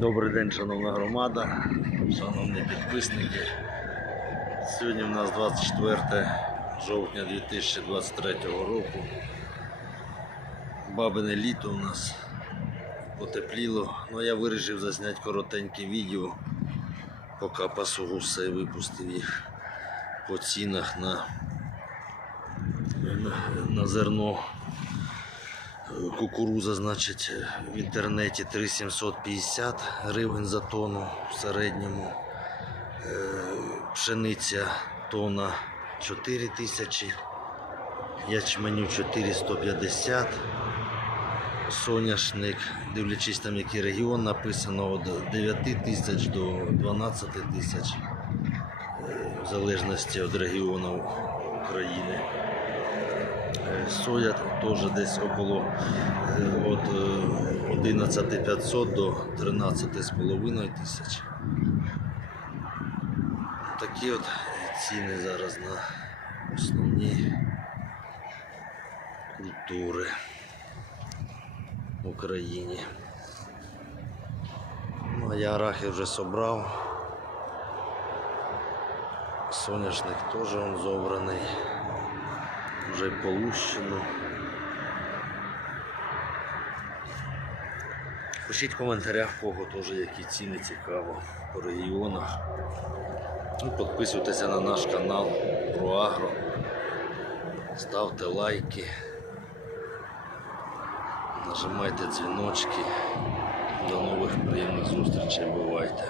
Добрий день, шановна громада, шановні підписники. Сьогодні у нас 24 жовтня 2023 року. Бабине літо у нас потепліло. Ну я вирішив засняти коротеньке відео, поки пасу гуса і випустив їх по цінах на, на, на зерно. Кукуруза, значить, в інтернеті 3750 гривень за тонну в середньому. Е, Пшениця тонна 4 тисячі, ячменю 4150, соняшник, дивлячись там який регіон написано від 9 тисяч до 12 тисяч, е, в залежності від регіону України. Е, Соя теж десь около е, від е, 11 500 до 13,5 тисяч. Такі от ціни зараз на основні культури в Україні. Ну, а я арахи вже собрав. Соняшник теж он зобраний вже полущено. Пишіть в коментарях, кого теж які ціни цікаво по регіонах. Ну, підписуйтеся на наш канал про Агро. Ставте лайки. Нажимайте дзвіночки. До нових приємних зустрічей. Бувайте.